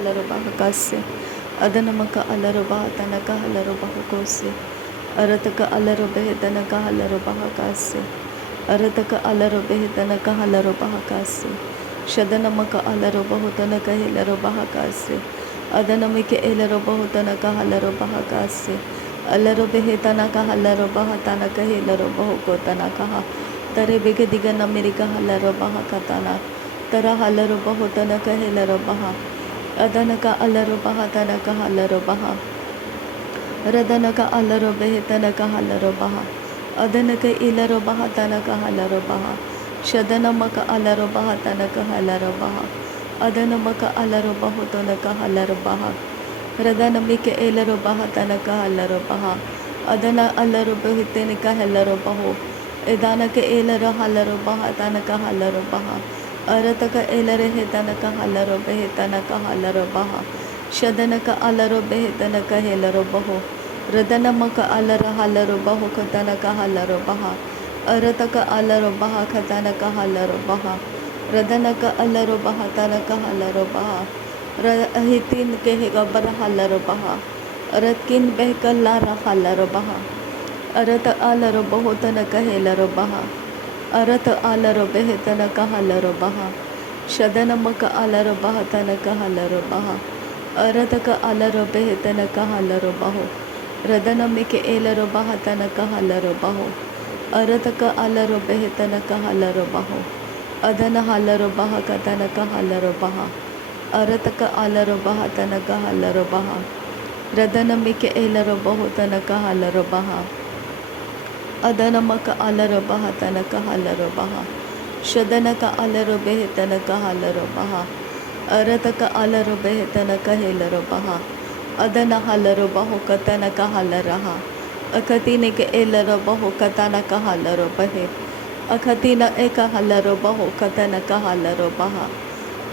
हलरो बहकासे अदनमक अलरो बहतनक हलरो बहकोसे अरतक अलरो बेहतनक हलरो बहकासे अरतक अलरो बेहतनक हलरो बहकासे शदनमक अलरो बहुतनक हेलरो बहकासे अदनमिक एलरो बहुतनक हलरो बहकासे अलरो बेहतनक हलरो बहतनक हेलरो बहुकोतनक तरे बेगे दिगन अमेरिका हलरो बहकतना तरा हलरो बहुतनक हेलरो बह अदनक अलरो बहतनक हलरो बह रदनक अलरो बेहतनक हलरो बह अदनक इलरो बहतनक हलरो बह शदनमक अलरो बहतनक हलरो बह अदनमक अलरो बहुतनक हलरो बह रदनमिक एलरो बहतनक हलरो बह अदन अलरो बेहतनक हलरो बहो इदानक एलरो हलरो बहतनक हलरो बह अरतक एलरे हेतनक हलरो बेहतनक हलरो बह शदनक अलरो बेहतनक हेलरो बहो रदनमक अलर हलरो बहो खतनक हलरो बह अरतक अलरो बह खतनक हलरो बह रदनक अलरो बहतनक हलरो बह रहितिन के गबर हलरो बह रतकिन बहकल्लार हलरो बह अरत अलरो बहुतनक हेलरो बह अरत अलरो बेहतनक हलरो बह शदनमक अलरो बहतनक हलरो बह अरतक अलरो बेहतनक हलरो बहो रदनमिक एलरो बहतनक हलरो बहो अरतक अलरो बेहतनक हलरो बहो अदन हलरो बह कतनक हलरो बह अरतक अलरो बहतनक हलरो बह रदनमिक एलरो बहुतनक हलरो बह अदनमक अलरो बहतनक हलरो बह शदनक अलरो बेहतनक हलरो बह अरतक अलरो बेहतनक हेलरो बह अदन हलरो बहु कतनक हलरह अखतिनिक एलरो बहु कतनक हलरो बहे अखतिन एक हलरो बहु कतनक हलरो बह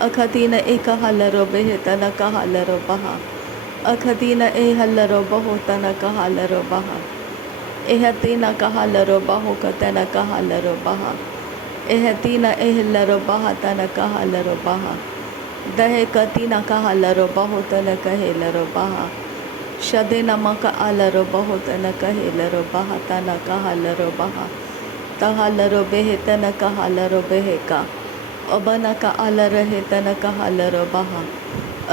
अखतिन एक हलरो बेहतनक हलरो बह अखतिन ए हलरो बहु तनक हलरो बह एहतिन कहलरो बहु कतनक हलरो बह एहतिन एहलरो बह तनक हलरो बह दहे कतिन कहलरो बहु तनक हेलरो बह शदनमक अलरो बहु तनक हेलरो बह तनक हलरो बह तहलरो बेहतनक हलरो बेहका अबनक अलर हेतनक हलरो बह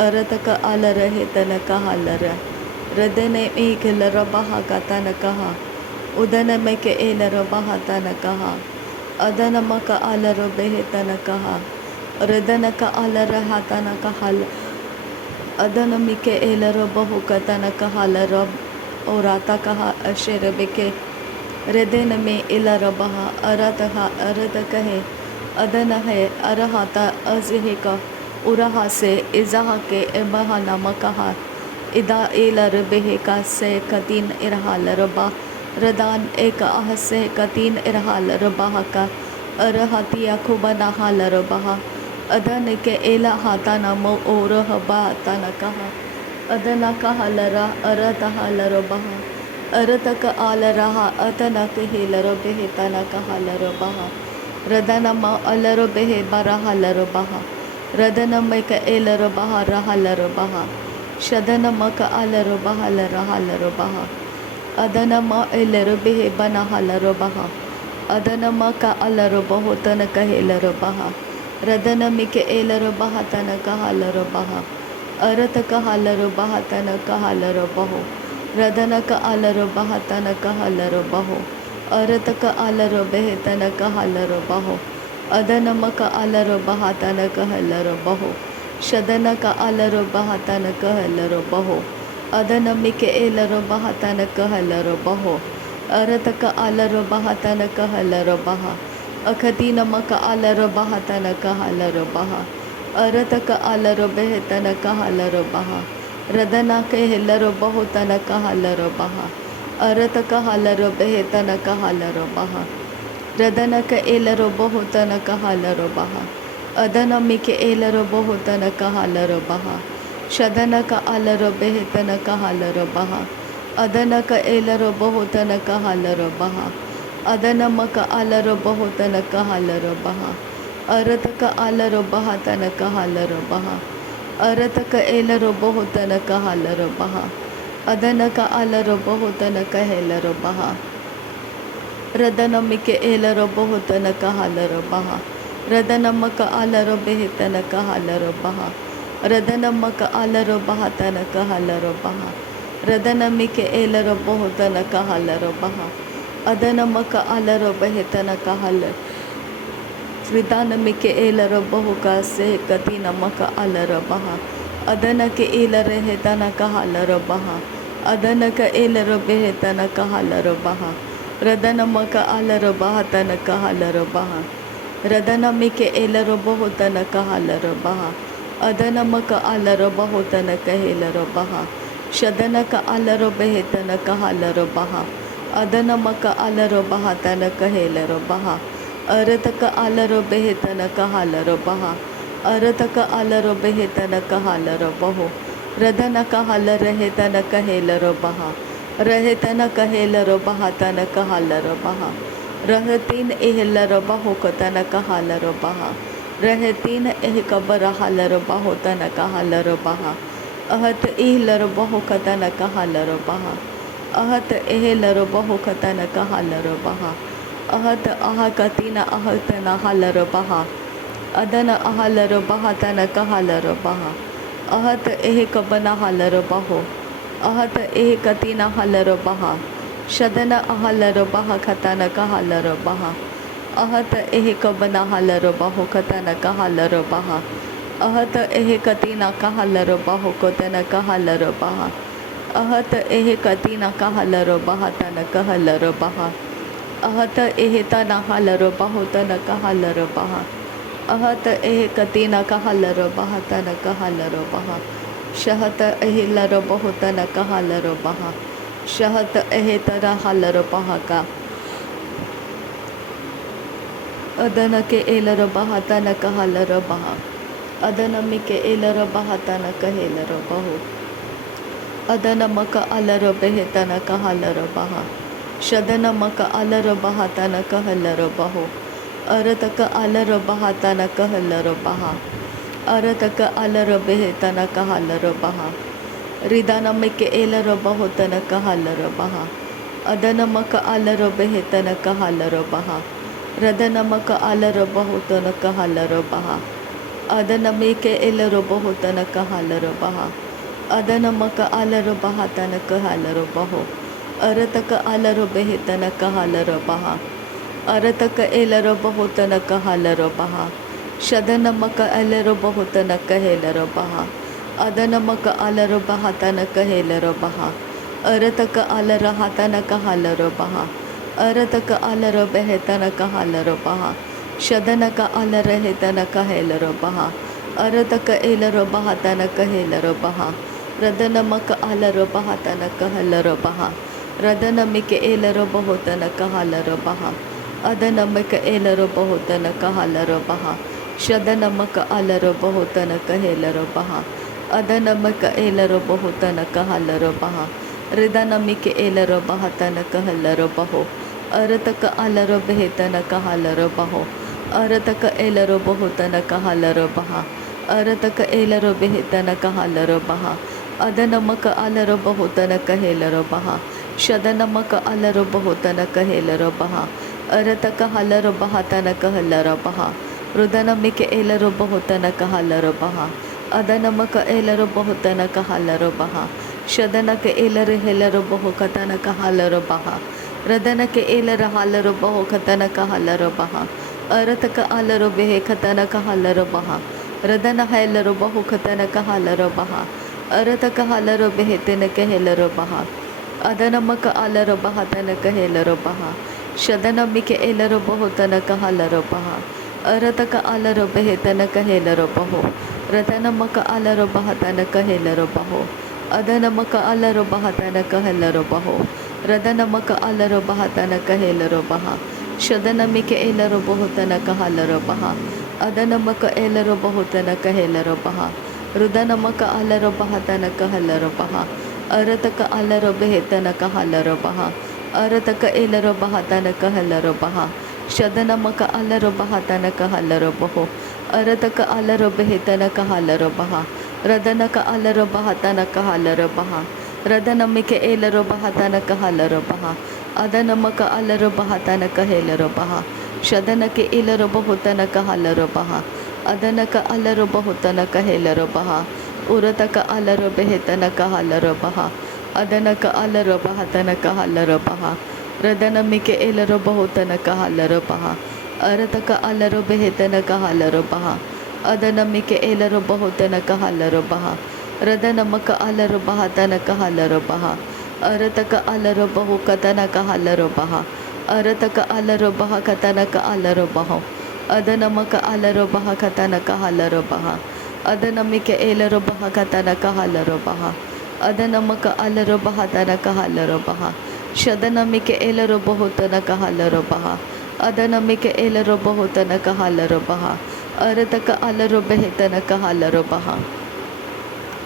अरतक अलर हेतनक हलर रदने एक लर बह कतनक उदन में के एलरो बहतनक अदनमक अलरो बेहतनक रदनक अलर हतनक हल अदनमिक एलरो बहु कतनक हलरो औरातक अशर बेके रदन में एलरो बह अरत कहे अदन है अरहता अजह का उरहा से इजहा के बह नमक इदा एलर बेहका से कतीन इरहालर बह रदान एक आहसे कतीन इरहालर बह का अरहतिया खुबना हालर बह अदन के एला हाताना मो ओरह बा तनक अदना कहलर अरत हालर बह अरतक आलरह अतनक हेलर बेहतनक हालर बह रदनम अलर बेह बरहलर बह रदनमक एलर बह रहलर बह शदनमक अलर बहलर हलर बह अदनम एलर बेह बना हलर बह अदनमक अलर बहुतनक हेलर बह रदनमिक एलर बहतनक हलर बह अरतक हलर बहतनक हलर बहो रदनक अलर बहतनक हलर बहो अरतक अलर बेहतनक हलर बहो अदनमक अलर बहतनक हलर बहो शदनक अलर बहतनक हलर बहो अदनमिक एलर बहतनक हलर बहो अरतक अलर बहतनक हलर बह अखतिनमक अलर बहतनक हलर बह अरतक अलर बेहतनक हलर बह रदनक हेलर बहुतनक हलर बह अरतक हलर बेहतनक हलर बह रदनक एलर बहुतनक हलर बह अदनमिक एलर बहुतनक हलर बह शदनक अलर बेहतनक हलर बह अदनक एलर बहुतनक हलर बह अदनमक अलर बहुतनक हलर बह अरतक अलर बहतनक हलर बह अरतक एलरो बहुतनक हलरो बहा अदनक अलरो बहुतनक हेलरो बहा रदनमिके एलरो बहुतनक हलरो बहा रदनमक अलरो बेहतनक हलरो बहा रदनमक अलरो बहतनक हलरो बहा रदनमिके एलरो बहुतनक हलरो बहा अदनमक अलरो बेहतनक हलरो Fridanamike elaro bohuka se katina maka alara baha. Adanaka elare hetana kahalara baha. Adanaka elaro behetana kahalara baha. Radana maka alara bahatana kahalara baha. Radana mike elaro bohutana kahalara baha. Adana maka alara bahutana kahelaro baha. Shadanaka alaro behetana kahalaro baha. Adana maka alaro bahatana kahelaro baha. अरतक आलरो बेहतनक हालरो बहा अरतक आलरो बेहतनक हालरो बहो रदनक हाल रहेतनक हेलरो बहा रहेतनक हेलरो बहातनक हालरो बहा रहतीन एहलरो बहो कतनक हालरो बहा रहतीन एह cover हालरो बहो तनक हालरो बहा अहत एहलरो बहो कतनक हालरो बहा अहत एहलरो बहो कतनक हालरो बहा अहत अह कतीना अहतना हालरो बहा अदन अहलरो बहातन कहालरो बहा अहत एह कबना हालरो बहो अहत एह कतीना हालरो बहा शदन अहलरो बहा खतन कहालरो बहा अहत एह कबना हालरो बहो खतन कहालरो बहा अहत एह कतीना कहालरो बहो कोतन कहालरो बहा अहत एह कतीना कहालरो बहातन कहलरो बहा अहत एह तना हालरो बहुतन कहालरो बहा अहत एह कतीना कहालरो बहातन कहालरो बहा शहत एह लरो बहुतन कहालरो बहा शहत एह तरा हालरो बहा का अदन के एलरो बहातन कहालरो बहा अदन मिके एलरो बहातन कहेलरो बहो अदन मक अलरो बेहतन कहालरो बहा शदन मक अलरो बहातन कहलरो बहो अरतक अलरो बहातन कहलरो बहा अरतक अलरो बेहतन कहलरो बहा रिदन मिक एलरो बहुतन कहलरो बहा अदन मक अलरो बेहतन कहलरो बहा रदन मक अलरो बहुतन कहलरो बहा अदन मिक एलरो बहुतन कहलरो बहा अदन मक अलरो बहातन कहलरो बहो अरतक अलरो बेहतन कहालरो बहा अरतक एलरो बहुतन कहालरो बहा शदन मक अलरो बहुतन कहेलरो बहा अदन मक अलरो बहातन कहेलरो बहा अरतक अलर हातन कहालरो बहा अरतक अलरो बेहतन कहालरो बहा शदन का अलर हेतन कहेलरो बहा अरतक एलरो बहातन कहेलरो बहा रदन मक अलरो बहातन कहलरो बहा रदन मिक एलरो बहुतन कहालरो बहा अदन मिक एलरो बहुतन कहालरो बहा शदन मक अलरो बहुतन कहेलरो बहा अदन मिक एलरो बहुतन कहालरो बहा रिदन मिक एलरो बहातन कहलरो बहो अरतक अलरो बेहतन कहालरो बहो अरतक एलरो बहुतन कहालरो बहा अरतक एलरो बेहतन कहालरो बहा अदन मक अलरो बहुतन कहेलरो बहा शदन मक अलरो बहुतन कहेलरो बहा अरतक हलरो बहातन कहलरो बहा रुदन मिक एलरो बहुतन कहलरो बहा अदन मक एलरो बहुतन कहलरो बहा शदन के एलर हेलरो बहुकतन कहलरो बहा रदन के एलर हालरो बहुकतन कहलरो बहा अरतक अलरो बेहकतन कहलरो बहा रदन हेलरो बहुकतन कहलरो बहा अरतक हलरो बेहतन कहलरो बहा अदन मक अलरो बहातन कहेलरो बहा शदन मिक एलरो बहुतन कहलरो बहा अरतक अलरो बेहतन कहेलरो बहो रतन मक अलरो बहातन कहेलरो बहो अदन मक अलरो बहातन कहलरो बहो रदन मक अलरो बहातन कहेलरो बहा शदन मिक एलरो बहुतन कहलरो बहा अदन मक एलरो बहुतन कहेलरो बहा रुदन मक अलरो बहातन कहलरो बहा अरतक अलरो बेहतन कहलरो बहा अरतक एलरो बहातन कहलरो बहा शदन मक अलरो बहातन कहलरो बहो अरतक अलरो बेहतन कहलरो बहा Radanaka Alarabahatanaka Halarabaha. Radanamike Elarabahatanaka Halarabaha. Adanamaka Alarabahatanaka Helarabaha. Shadanake Ilarabahutanaka Halarabaha. Adanaka Alarabahutanaka Helarabaha. Urataka Alarabehetanaka Halarabaha. Adanaka Alarabahatanaka Halarabaha. Radanamike Elarabahutanaka Halarabaha. Arataka Alarabehetanaka Halarabaha. Adanamike Elarabahutanaka Halarabaha. Radanamaka Alarabahatanaka Halarabaha. Arataka Alarabahu Katanaka Halarabaha. Arataka Alarabaha Katanaka Alarabaha. Adanamaka Alarabaha Katanaka Halarabaha. Adanamike Elarabaha Katanaka Halarabaha. Adanamaka Alarabahatanaka Halarabaha. Shadanamike Elarabahutanaka Halarabaha. Adanamike Elarabahutanaka Halarabaha. Arataka Alarabahetanaka Halarabaha.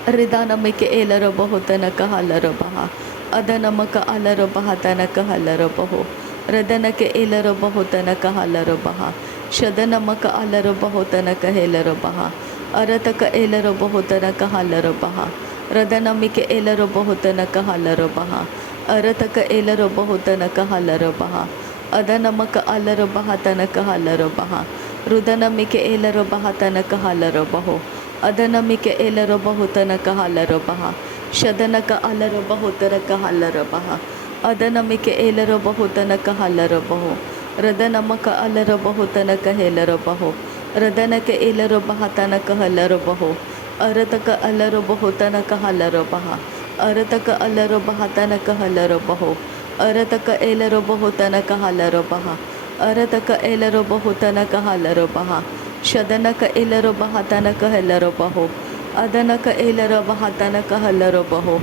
Ridanamike Elarabahutanaka Halarabaha. Adanamaka Alarabahatanaka Halarabaho. Radanake Elarabahutanaka Halarabaha. Shadanamaka Alarabahutanaka Helarabaha. Arataka Elarabahutanaka Halarabaha. Radanamike Elarabahutanaka Halarabaha. Arataka Elarabahutanaka Halarabaha. Adanamaka Alarabahatanaka Halarabaha. Rudanamike Elarabahatanaka Halarabaho. Adanamike Elarabahutanaka Halarabaha. Shadanaka Alarabahutanaka Halarabaha. Adanamike Elarabahutanaka Halarabaho. Radanamaka Alarabahutanaka Helarabaho. Radanaka Elarabahatanaka Halarabaho. Arataka Alarabahutanaka Halarabaha. Arataka Alarabahatanaka Halarabaho. Arataka Elarabahutanaka Halarabaha. Arataka Elarabahutanaka Halarabaha. Shadanaka Elarabahatanaka Halarabaho. Adanaka Elarabahatanaka Halarabaho.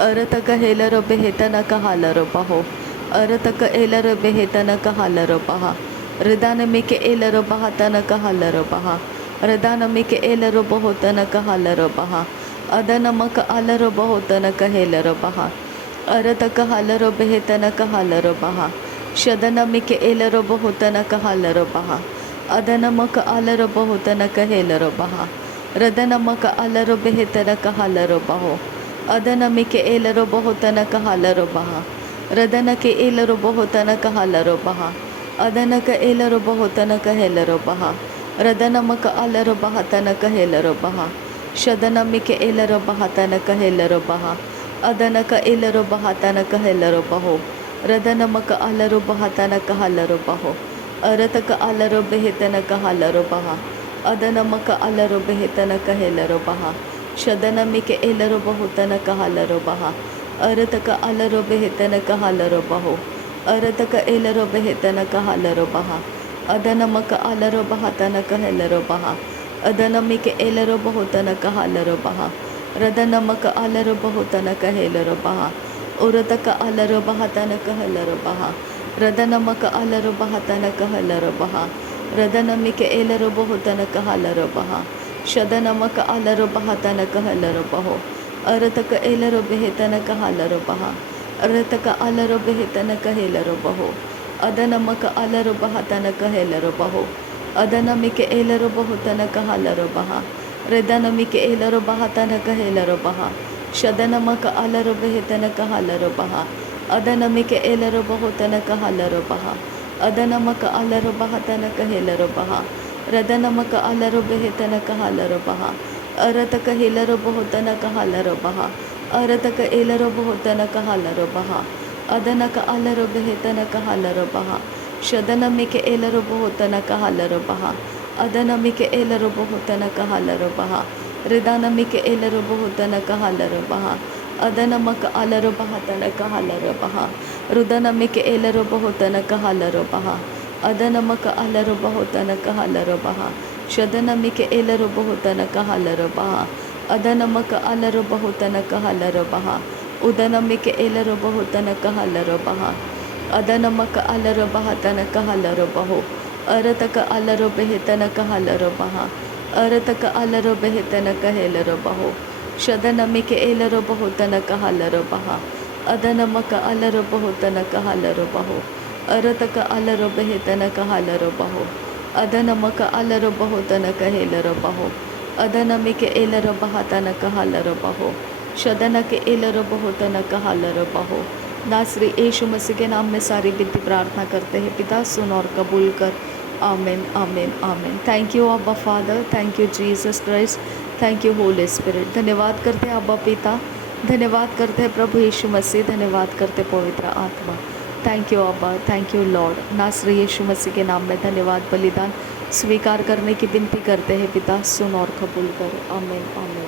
Arataka Helarabehetanaka Halarabaho. Arataka Elarabehetanaka Halarabaha. Ridanamike Elarabahatanaka Halarabaha. Radanamike Elarabahutanaka Halarabaha. Adanamaka Alarabahutanaka Helarabaha. Arataka Halarabehetanaka Halarabaha. Shadanamike Elarabahutanaka Halarabaha. Adanamaka Alarabahutanaka Helarabaha. Radanamaka Alarabehetanaka Halarabaho. Adanamike Elarabahutanaka Halarabaha. Radanake Elarabahutanaka Halarabaha. Adanaka Elarabahutanaka Helarabaha. Radanamaka Alarabahatanaka Helarabaha. Shadanamike Elarabahatanaka Helarabaha. Adanaka Elarabahatanaka Helarabaho. Radanamaka Alarabahatanaka Halarabaho. Arataka Alarabehetanaka Halarabaha. Adanamaka Alarabehetanaka Helarabaha. Shadanamike Elarabahutanaka Halarabaha. Arataka Alarabehetanaka Halarabaho. Arataka Elarabehetanaka Halarabaha. Adanamaka Alarabahatanaka Helarabaha. Adanamike Elarabahutanaka Halarabaha. Radanamaka Alarabahutanaka Helarabaha. Urataka Alarabahatanaka Helarabaha. Radanamaka Alarabahatanaka Halarabaha. Radanamike Elarabahutanaka Halarabaha. Shadanamaka Alarabahatanaka Halarabaho. Arataka Elarabehetanaka Halarabaha. Arataka Alarabehetanaka Helarabaho. Adanamaka Alarabahatanaka Helarabaho. Adanamike Elarabahutanaka Halarabaha. Redanamike Elarabahatanaka Helarabaha. Shadanamaka Alarabehetanaka Halarabaha. Adanamike Elarabahutanaka Halarabaha. Adanamaka Alarabahatanaka Helarabaha. Radanamaka Alarabehetanaka Halarabaha. Arataka Helarabahutanaka Halarabaha. Arataka Elarabahutanaka Halarabaha. Adanaka Alarabehetanaka Halarabaha. Shadanamike Elarabahutanaka Halarabaha. Adanamike Elarabahutanaka Halarabaha. Ridanamike Elarabahutanaka Halarabaha. Adanamaka Alarabahatanaka Halarabaha. Rudanamike Elarabahutanaka Halarabaha. Adanamaka Alarabahutanaka Halarabaha. Shadanamike Elarabahutanaka Halarabaha. Adanamaka Alarabahutanaka Halarabaha. Udanamike Elarabahutanaka Halarabaha. Adanamaka Alarabahatanaka Halarabaho. Arataka Alarabehetanaka Halarabaha. Arataka Alarabehetanaka Helarabaho. Shadanamike Elarabahutanaka Halarabaha. Adanamaka Alarabahutanaka Halarabaho. Arataka Alarabehetanaka Halarabaho. Adanamaka Alarabahutanaka Helarabaho. अदन के एलर बहा तनक hauler बहो शदन के एलर बहो तनक hauler बहो। नासरी यीशु मसीह के नाम में सारी विनती प्रार्थना करते हैं पिता, सुन और कबूल कर। आमीन आमीन आमीन। थैंक यू अब्बा father, thank you Jesus Christ, thank you Holi spirit. धन्यवाद करते हैं अब्बा पिता, धन्यवाद करते हैं प्रभु यीशु मसीह, धन्यवाद करते पवित्र आत्मा। थैंक यू अब्बा, थैंक यू लॉर्ड। नासरी यीशु मसीह के नाम में धन्यवाद। बलिदान स्वीकार करने की विनती करते हैं पिता, सुन और कबूल कर। आमीन आमीन।